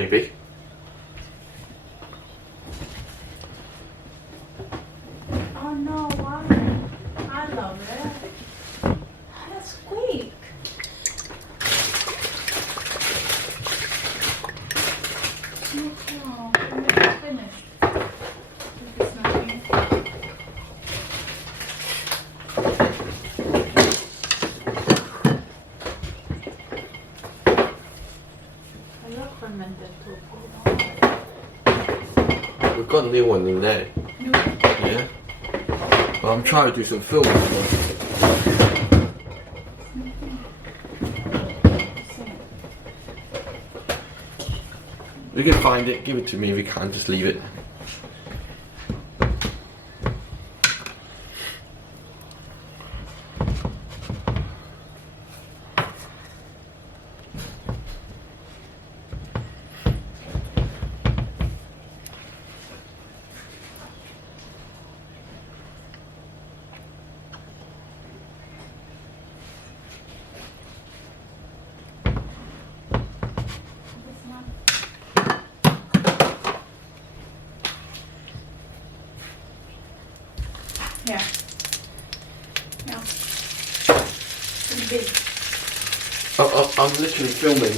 maybe. Oh no, why? I love it. That's quick. No, it's finished. It's nothing. I love fermented tofu. We've got a new one in there. New. Yeah. Well, I'm trying to do some filming. We can find it, give it to me. If we can't, just leave it. It's not. Yeah. Yeah. Pretty big. I'm literally filming.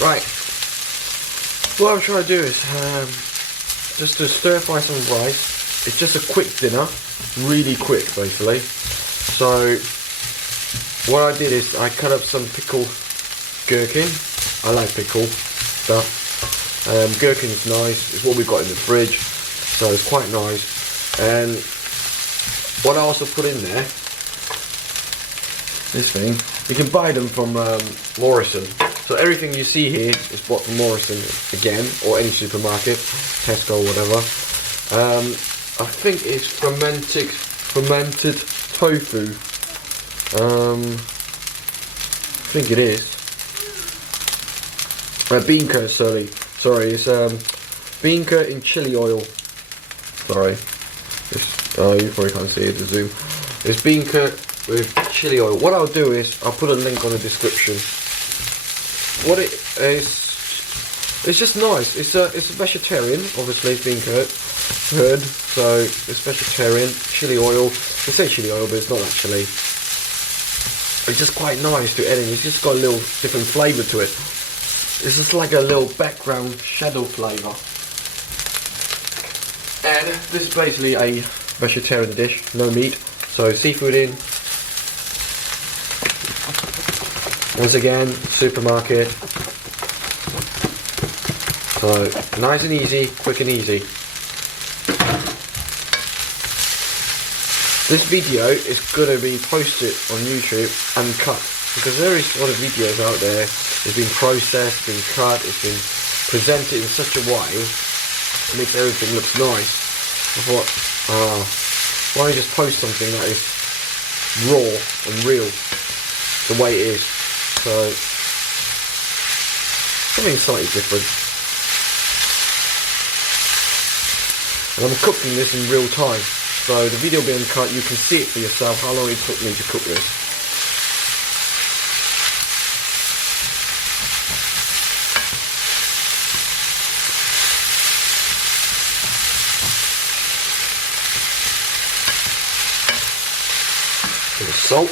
Right. What I'm trying to do is just to stir fry some rice. It's just a quick dinner, really quick basically. So what I did is I cut up some pickled gherkin. I like pickle stuff. Gherkin is nice. It's what we've got in the fridge, so it's quite nice. And what I also put in there, this thing, you can buy them from Morrison. So everything you see here is bought from Morrison again, or any supermarket, Tesco, whatever. I think it's fermented tofu. I think it is. Bean curd, sorry, it's bean curd in chili oil. Sorry, oh, you probably can't see it, the zoom. It's bean curd with chili oil. What I'll do is I'll put a link on the description. What it is, it's just nice. It's a vegetarian, obviously, bean curd, so it's vegetarian. Chili oil. They say chili oil, but it's not actually. It's just quite nice to add in. It's just got a little different flavour to it. It's just like a little background shadow flavour. And this is basically a vegetarian dish, no meat. So seafood in. Once again, supermarket. So nice and easy, quick and easy. This video is going to be posted on YouTube uncut, because there is a lot of videos out there. It's been processed, been cut, it's been presented in such a way it makes everything look nice. I thought, why don't you just post something that is raw and real, the way it is. So something slightly different. And I'm cooking this in real time. So the video being cut, you can see it for yourself how long it took me to cook this. Bit of salt.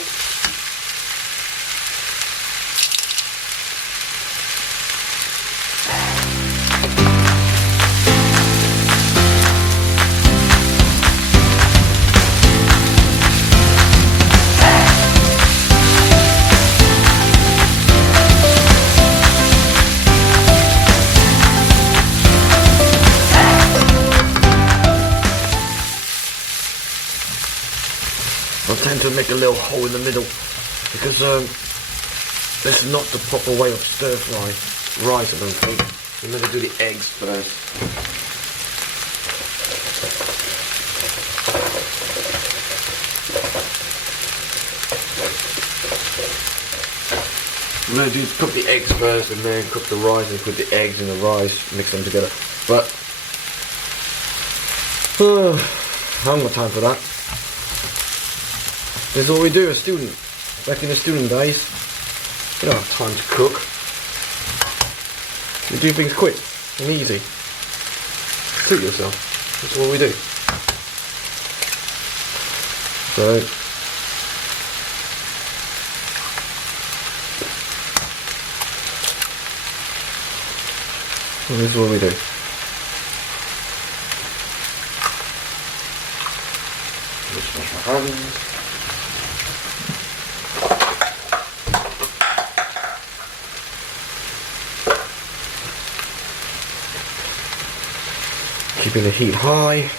I tend to make a little hole in the middle because this is not the proper way of stir fry rice, I don't think. We're going to do the eggs first. We're going to cook the eggs first and then cook the rice and put the eggs in the rice, mix them together. But I haven't got time for that. This is what we do as student. Back in the student days, we don't have time to cook. We do things quick and easy. Suit yourself. That's what we do. So this is what we do. Just wash my hands. Keeping the heat high.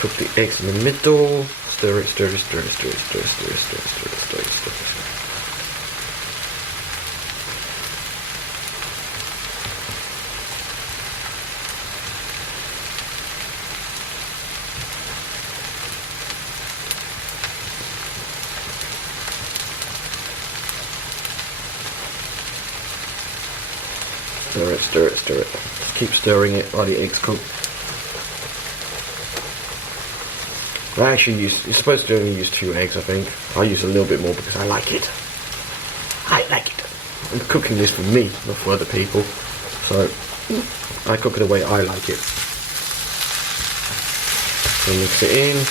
Cook the eggs in the middle. Stir it, stir it, stir it, stir it, stir it, stir it, stir it, stir it, stir it, stir it. Stir it, stir it, stir it. Just keep stirring it while the eggs cook. I actually you're supposed to only use 2 eggs, I think. I use a little bit more because I like it. I like it. I'm cooking this for me, not for other people. So, I cook it the way I like it. So mix it in.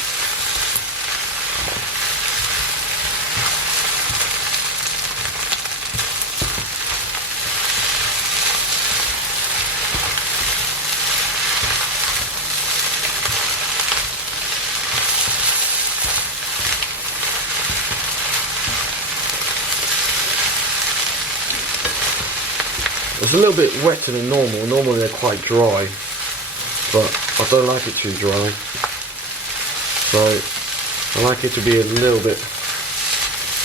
It's a little bit wetter than normal. Normally they're quite dry, but I don't like it too dry. So I like it to be a little bit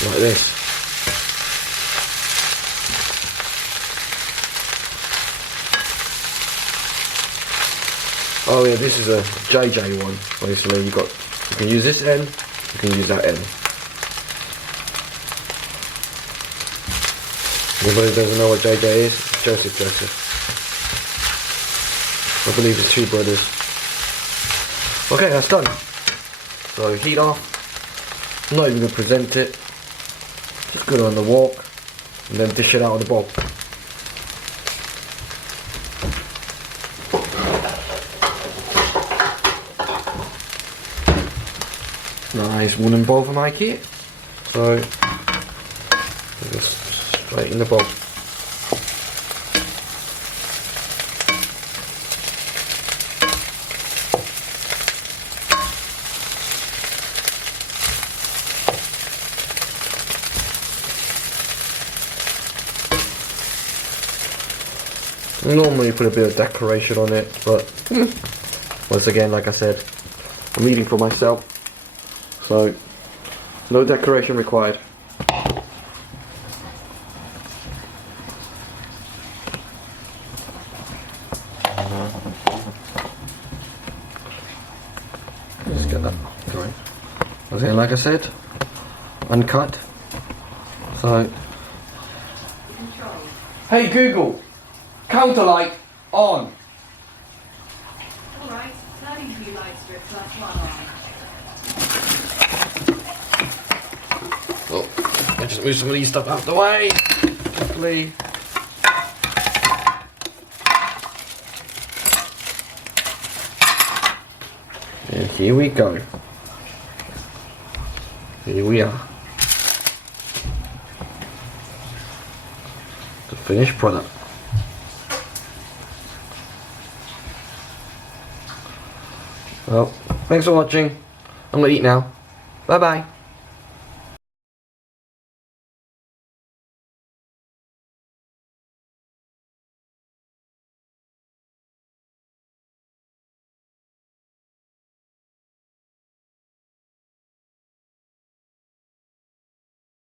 like this. Oh yeah, this is a JJ one. Basically, you can use this end, you can use that end. Anybody who doesn't know what JJ is, Joseph. I believe it's two brothers. Okay, that's done. So heat off. I'm not even going to present it. Just put it on the wok and then dish it out of the bowl. Nice wooden bowl from IKEA. So just straight in the bowl. Normally put a bit of decoration on it, but once again, like I said, I'm eating for myself, so no decoration required. Just get that going. Once again, like I said, uncut. So, hey Google. Counterlight on. Alright, turning view light strip +1 on. Oh, I just move some of these stuff out the way. Quickly. And here we go. Here we are. The finished product. Well, thanks for watching. I'm gonna eat now. Bye bye.